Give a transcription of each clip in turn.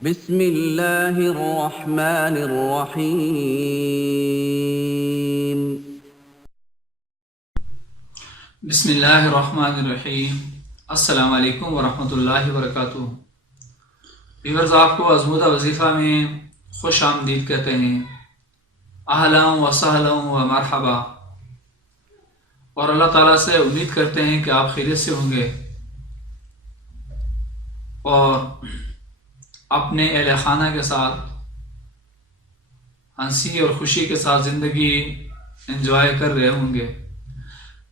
بسم اللہ الرحمن الرحیم۔ بسم اللہ الرحمن الرحیم۔ السلام علیکم ورحمۃ اللہ وبرکاتہ۔ ویورز، آپ کو ازمودہ وظیفہ میں خوش آمدید کہتے ہیں۔ اہلا و سہلا و مرحبا، اور اللہ تعالیٰ سے امید کرتے ہیں کہ آپ خیریت سے ہوں گے اور اپنے اہل خانہ کے ساتھ ہنسی اور خوشی کے ساتھ زندگی انجوائے کر رہے ہوں گے۔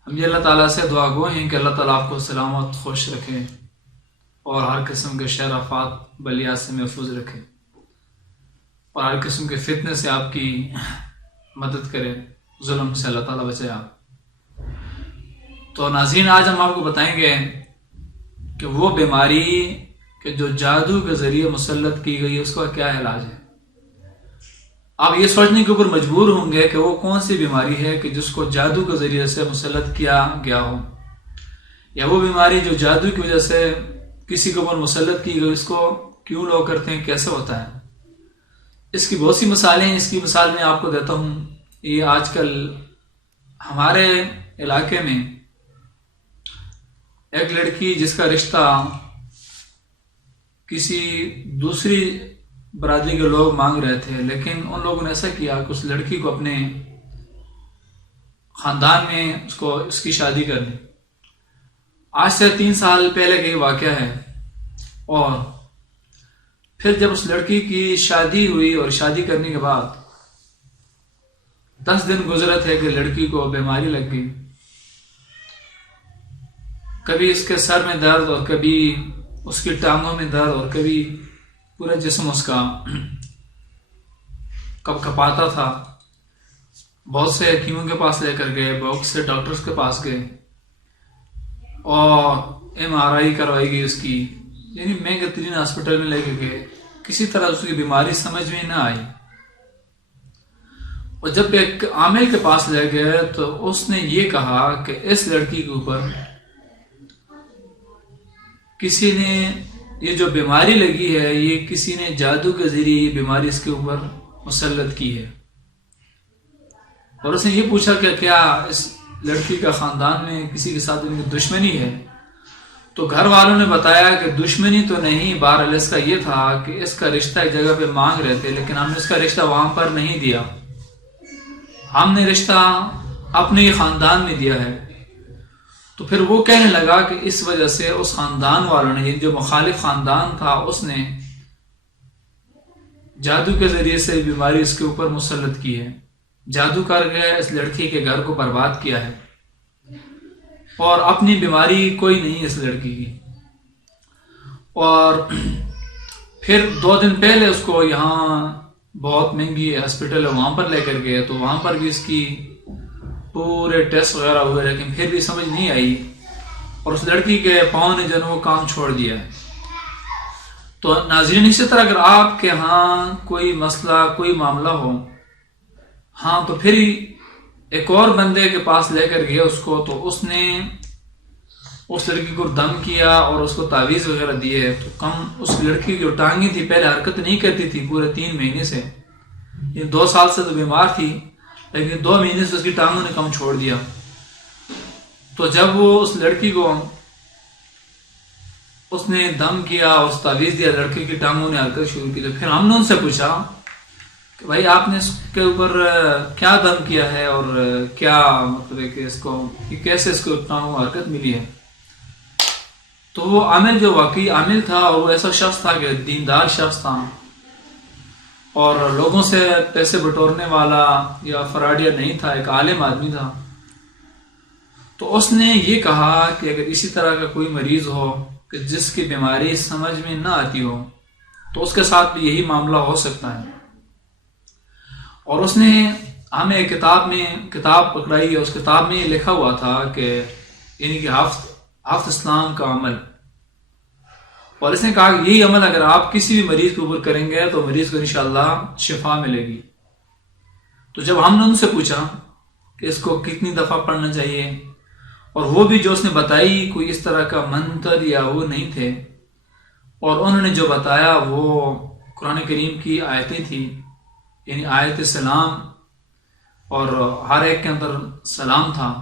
ہم یہ اللہ تعالیٰ سے دعا گو ہیں کہ اللہ تعالیٰ آپ کو سلامت خوش رکھے اور ہر قسم کے شر آفات بلیات سے محفوظ رکھے اور ہر قسم کے فتنے سے آپ کی مدد کرے، ظلم سے اللہ تعالیٰ بچائے آپ۔ تو ناظرین، آج ہم آپ کو بتائیں گے کہ وہ بیماری کہ جو جادو کے ذریعے مسلط کی گئی اس کا کیا علاج ہے۔ آپ یہ سوچنے کے اوپر مجبور ہوں گے کہ وہ کون سی بیماری ہے کہ جس کو جادو کے ذریعے سے مسلط کیا گیا ہو، یا وہ بیماری جو جادو کی وجہ سے کسی کے اوپر مسلط کی گئی اس کو کیوں لوگ کرتے ہیں، کیسے ہوتا ہے۔ اس کی بہت سی مثالیں ہیں۔ اس کی مثال میں آپ کو دیتا ہوں۔ یہ آج کل ہمارے علاقے میں ایک لڑکی جس کا رشتہ کسی دوسری برادری کے لوگ مانگ رہے تھے، لیکن ان لوگوں نے ایسا کیا کہ اس لڑکی کو اپنے خاندان میں اس کی شادی کر دی۔ آج سے 3 سال پہلے کا یہ واقعہ ہے۔ اور پھر جب اس لڑکی کی شادی ہوئی اور شادی کرنے کے بعد 10 دن گزرے تھے کہ لڑکی کو بیماری لگ گئی۔ کبھی اس کے سر میں درد اور کبھی اس کی ٹانگوں میں درد اور کبھی پورا جسم اس کا کپاتا تھا۔ بہت سے حکیموں کے پاس لے کر گئے، بہت سے ڈاکٹرز کے پاس گئے اور MRI کروائی گئی اس کی، یعنی مہنگے ترین ہاسپٹل میں لے کے گئے۔ کسی طرح اس کی بیماری سمجھ میں نہ آئی۔ اور جب ایک عامل کے پاس لے گئے تو اس نے یہ کہا کہ اس لڑکی کے اوپر کسی نے یہ جو بیماری لگی ہے، یہ کسی نے جادو کے ذریعے یہ بیماری اس کے اوپر مسلط کی ہے۔ اور اس نے یہ پوچھا کہ کیا اس لڑکی کا خاندان میں کسی کے ساتھ ان کی دشمنی ہے؟ تو گھر والوں نے بتایا کہ دشمنی تو نہیں، بہرحال اس کا یہ تھا کہ اس کا رشتہ ایک جگہ پہ مانگ رہے تھے، لیکن ہم نے اس کا رشتہ وہاں پر نہیں دیا، ہم نے رشتہ اپنے ہی خاندان میں دیا ہے۔ تو پھر وہ کہنے لگا کہ اس وجہ سے اس خاندان والوں نے، جو مخالف خاندان تھا، اس نے جادو کے ذریعے سے بیماری اس کے اوپر مسلط کی ہے۔ جادو کر کے اس لڑکی کے گھر کو برباد کیا ہے، اور اپنی بیماری کوئی نہیں اس لڑکی کی۔ اور پھر 2 دن پہلے اس کو یہاں بہت مہنگی ہاسپٹل ہے وہاں پر لے کر گئے، تو وہاں پر بھی اس کی پورے ٹیسٹ وغیرہ ہوئے، لیکن پھر بھی سمجھ نہیں آئی، اور اس لڑکی کے پاؤں نے جو وہ کام چھوڑ دیا۔ تو ناظرین، اسی طرح اگر آپ کے ہاں کوئی مسئلہ، کوئی معاملہ ہو، ہاں تو پھر ایک اور بندے کے پاس لے کر گیا اس کو، تو اس نے اس لڑکی کو دم کیا اور اس کو تعویذ وغیرہ دیے۔ تو اس لڑکی کی جو ٹانگیں تھی پہلے حرکت نہیں کرتی تھی پورے 3 مہینے سے، یہ 2 سال سے تو بیمار تھی، لیکن 2 مہینے سے اس کی ٹانگوں نے کم چھوڑ دیا۔ تو جب وہ اس لڑکی کو اس نے دم کیا اور تعویذ دیا، لڑکی کی ٹانگوں نے حرکت شروع کی، تو پھر ہم نے ان سے پوچھا کہ بھائی آپ نے اس کے اوپر کیا دم کیا ہے اور کیا مطلب ہے کہ اس کو کیسے اس کو ٹانگوں حرکت ملی ہے۔ تو وہ عامل جو واقعی عامل تھا، اور وہ ایسا شخص تھا کہ دیندار شخص تھا اور لوگوں سے پیسے بٹورنے والا یا فراڈیا نہیں تھا، ایک عالم آدمی تھا۔ تو اس نے یہ کہا کہ اگر اسی طرح کا کوئی مریض ہو کہ جس کی بیماری سمجھ میں نہ آتی ہو، تو اس کے ساتھ بھی یہی معاملہ ہو سکتا ہے۔ اور اس نے ہمیں کتاب پکڑائی ہے، اس کتاب میں یہ لکھا ہوا تھا کہ یعنی کہ حفظ اسلام کا عمل، اور اس نے کہا کہ یہی عمل اگر آپ کسی بھی مریض کے اوپر کریں گے تو مریض کو انشاءاللہ شفا ملے گی۔ تو جب ہم نے ان سے پوچھا کہ اس کو کتنی دفعہ پڑھنا چاہیے، اور وہ بھی جو اس نے بتائی کوئی اس طرح کا منتر یا وہ نہیں تھے، اور انہوں نے جو بتایا وہ قرآن کریم کی آیتیں تھیں، یعنی آیت سلام، اور ہر ایک کے اندر سلام تھا،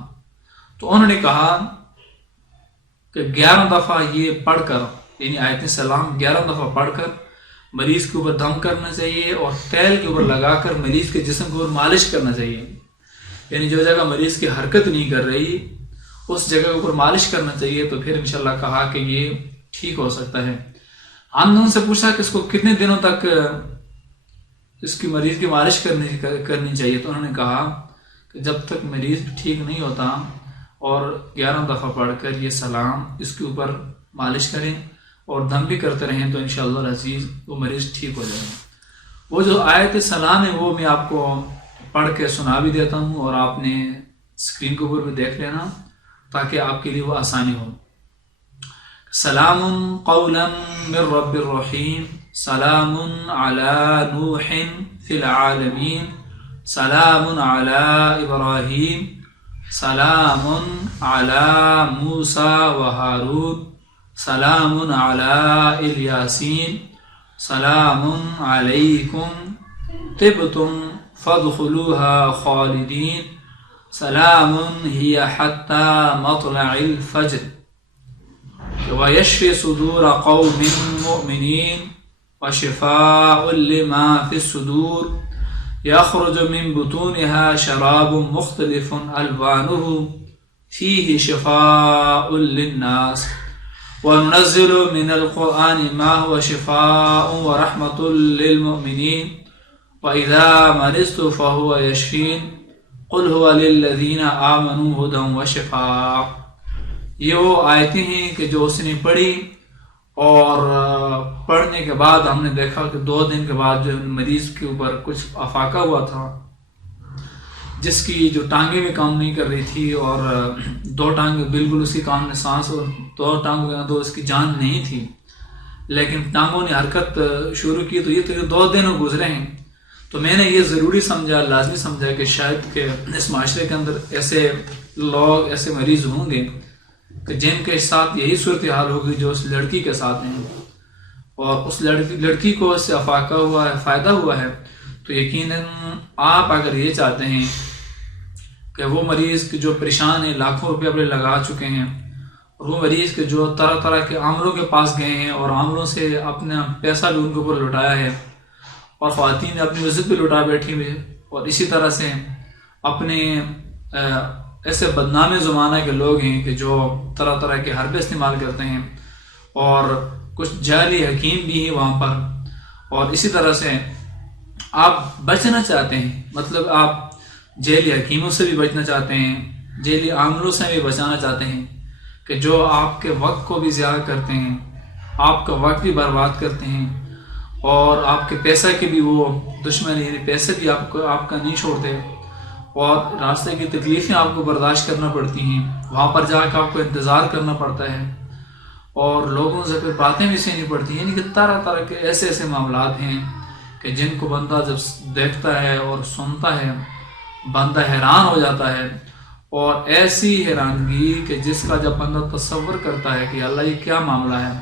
تو انہوں نے کہا کہ 11 دفعہ یہ پڑھ کر، یعنی آیت سلام 11 دفعہ پڑھ کر مریض کے اوپر دم کرنا چاہیے اور تیل کے اوپر لگا کر مریض کے جسم کے اوپر مالش کرنا چاہیے، یعنی جو جگہ مریض کی حرکت نہیں کر رہی اس جگہ کے اوپر مالش کرنا چاہیے، تو پھر انشاءاللہ کہا کہ یہ ٹھیک ہو سکتا ہے۔ ہم نے ان سے پوچھا کہ اس کو کتنے دنوں تک اس کی مریض کی مالش کرنی چاہیے، تو انہوں نے کہا کہ جب تک مریض ٹھیک نہیں ہوتا اور 11 دفعہ پڑھ کر یہ سلام اس کے اوپر مالش کریں اور دم بھی کرتے رہیں تو انشاءاللہ العزیز وہ مریض ٹھیک ہو جائے گا۔ وہ جو آیت سلام ہے وہ میں آپ کو پڑھ کے سنا بھی دیتا ہوں، اور آپ نے اسکرین کے اوپر بھی دیکھ لینا تاکہ آپ کے لیے وہ آسانی ہو۔ سلام قولا من رب الرحیم، سلام علی نوح فی العالمین، سلام علی ابراہیم، سلام علی موسیٰ و ہارون، سلام علی الیاسین، سلام علیکم طبتم فادخلوها خالدین، سلام ہی حتی مطلع الفجر، ویشفی صدور قوم مؤمنین وشفاء لما فی الصدور، یخرج من بطونها شراب مختلف الوانه فیہ شفاء للناس، وننزل من القرآن ما هو شفاء ورحمة للمؤمنين وإذا مرضت فهو يشفين قل هو للذين آمنوا هدى وشفاء۔ یہ وہ آیتیں ہیں کہ جو اس نے پڑھی، اور پڑھنے کے بعد ہم نے دیکھا کہ 2 دن کے بعد جو مریض کے اوپر کچھ افاقہ ہوا تھا، جس کی جو ٹانگیں بھی کام نہیں کر رہی تھی اور 2 ٹانگیں بالکل اس کی کام میں سانس، اور 2 ٹانگوں کے اندر اس کی جان نہیں تھی، لیکن ٹانگوں نے حرکت شروع کی، تو یہ تو 2 دن گزرے ہیں۔ تو میں نے یہ ضروری سمجھا، لازمی سمجھا کہ شاید کہ اس معاشرے کے اندر ایسے لوگ، ایسے مریض ہوں گے کہ جن کے ساتھ یہی صورتحال ہوگی جو اس لڑکی کے ساتھ ہیں، اور اس لڑکی کو اس سے افاقہ ہوا ہے، فائدہ ہوا ہے، تو یقیناً آپ اگر یہ چاہتے ہیں کہ وہ مریض کے جو پریشان ہیں، لاکھوں روپے اپنے لگا چکے ہیں، اور وہ مریض کے جو طرح طرح کے عاملوں کے پاس گئے ہیں اور عاملوں سے اپنا پیسہ بھی ان کے اوپر لٹایا ہے، اور خواتین نے اپنی عزت بھی لٹا بیٹھی ہوئی، اور اسی طرح سے اپنے ایسے بدنام زمانہ کے لوگ ہیں کہ جو طرح طرح کے حربے استعمال کرتے ہیں، اور کچھ جعلی حکیم بھی ہیں وہاں پر، اور اسی طرح سے آپ بچنا چاہتے ہیں، مطلب آپ جعلی حکیموں سے بھی بچنا چاہتے ہیں، جعلی عاملوں سے بھی بچانا چاہتے ہیں کہ جو آپ کے وقت کو بھی ضائع کرتے ہیں، آپ کا وقت بھی برباد کرتے ہیں، اور آپ کے پیسہ کے بھی وہ دشمن، یعنی پیسے بھی آپ کا نہیں چھوڑتے، اور راستے کی تکلیفیں آپ کو برداشت کرنا پڑتی ہیں، وہاں پر جا کے آپ کو انتظار کرنا پڑتا ہے، اور لوگوں سے پھر باتیں بھی سننی پڑتی ہیں، یعنی کہ طرح طرح کے ایسے معاملات ہیں کہ جن کو بندہ جب دیکھتا ہے اور سنتا ہے بندہ حیران ہو جاتا ہے، اور ایسی حیرانگی کہ جس کا جب بندہ تصور کرتا ہے کہ اللہ یہ کیا معاملہ ہے،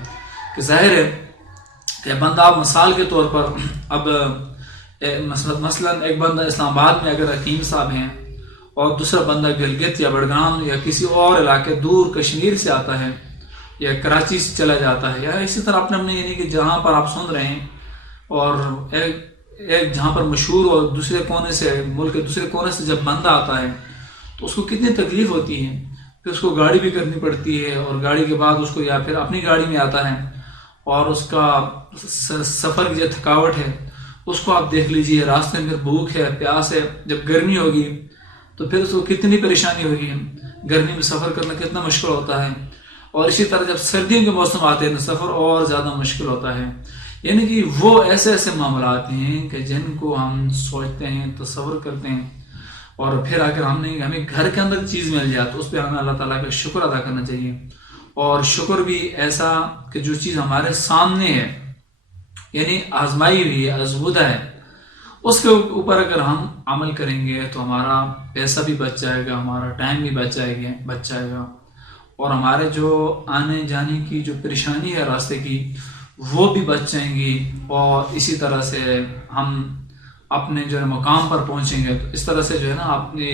کہ ظاہر ہے کہ بندہ، آپ مثال کے طور پر اب مثلا ایک بندہ اسلام آباد میں اگر حکیم صاحب ہیں، اور دوسرا بندہ گلگت یا بڑگام یا کسی اور علاقے دور کشمیر سے آتا ہے، یا کراچی سے چلا جاتا ہے، یا اسی طرح اپنے یعنی کہ جہاں پر آپ سن رہے ہیں، اور ایک جہاں پر مشہور اور دوسرے کونے سے، ملک کے دوسرے کونے سے جب بندہ آتا ہے تو اس کو کتنی تکلیف ہوتی ہے، پھر اس کو گاڑی بھی کرنی پڑتی ہے، اور گاڑی کے بعد اس کو یا پھر اپنی گاڑی میں آتا ہے، اور اس کا سفر کی جو تھکاوٹ ہے اس کو آپ دیکھ لیجئے، راستے میں بھوک ہے، پیاس ہے، جب گرمی ہوگی تو پھر اس کو کتنی پریشانی ہوگی، گرمی میں سفر کرنا کتنا مشکل ہوتا ہے، اور اسی طرح جب سردیوں کے موسم آتے ہیں تو سفر اور زیادہ مشکل ہوتا ہے۔ یعنی کہ وہ ایسے معاملات ہیں کہ جن کو ہم سوچتے ہیں، تصور کرتے ہیں، اور پھر اگر ہمیں گھر کے اندر چیز مل جائے تو اس پہ ہمیں اللہ تعالیٰ کا شکر ادا کرنا چاہیے، اور شکر بھی ایسا کہ جو چیز ہمارے سامنے ہے، یعنی آزمائی ہوئی ہے، آزمودہ ہے، اس کے اوپر اگر ہم عمل کریں گے تو ہمارا پیسہ بھی بچ جائے گا، ہمارا ٹائم بھی بچ جائے گا، اور ہمارے جو آنے جانے کی جو پریشانی ہے راستے کی وہ بھی بچ جائیں گی، اور اسی طرح سے ہم اپنے جو ہے مقام پر پہنچیں گے۔ تو اس طرح سے جو ہے نا اپنی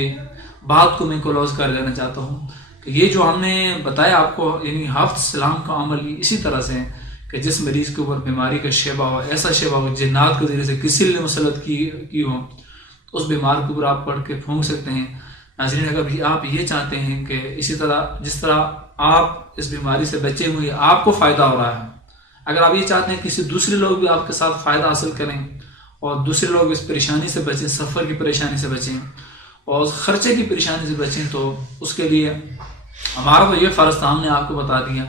بات کو میں کلوز کر دینا چاہتا ہوں کہ یہ جو ہم نے بتایا آپ کو، یعنی ہفت سلام کا عمل اسی طرح سے کہ جس مریض کے اوپر بیماری کا شیبہ ہو، ایسا شیبہ ہو جنات کے ذریعے سے کسی نے مسلط کی ہو، اس بیمار کے اوپر آپ پڑھ کے پھونک سکتے ہیں۔ ناظرین، اگر بھی آپ یہ چاہتے ہیں کہ اسی طرح جس طرح آپ اس بیماری سے بچے ہوئے آپ کو فائدہ ہو رہا ہے، اگر آپ یہ چاہتے ہیں کسی دوسرے لوگ بھی آپ کے ساتھ فائدہ حاصل کریں اور دوسرے لوگ اس پریشانی سے بچیں، سفر کی پریشانی سے بچیں اور خرچے کی پریشانی سے بچیں، تو اس کے لیے ہمارا تو یہ فرض تھا، ہم نے آپ کو بتا دیا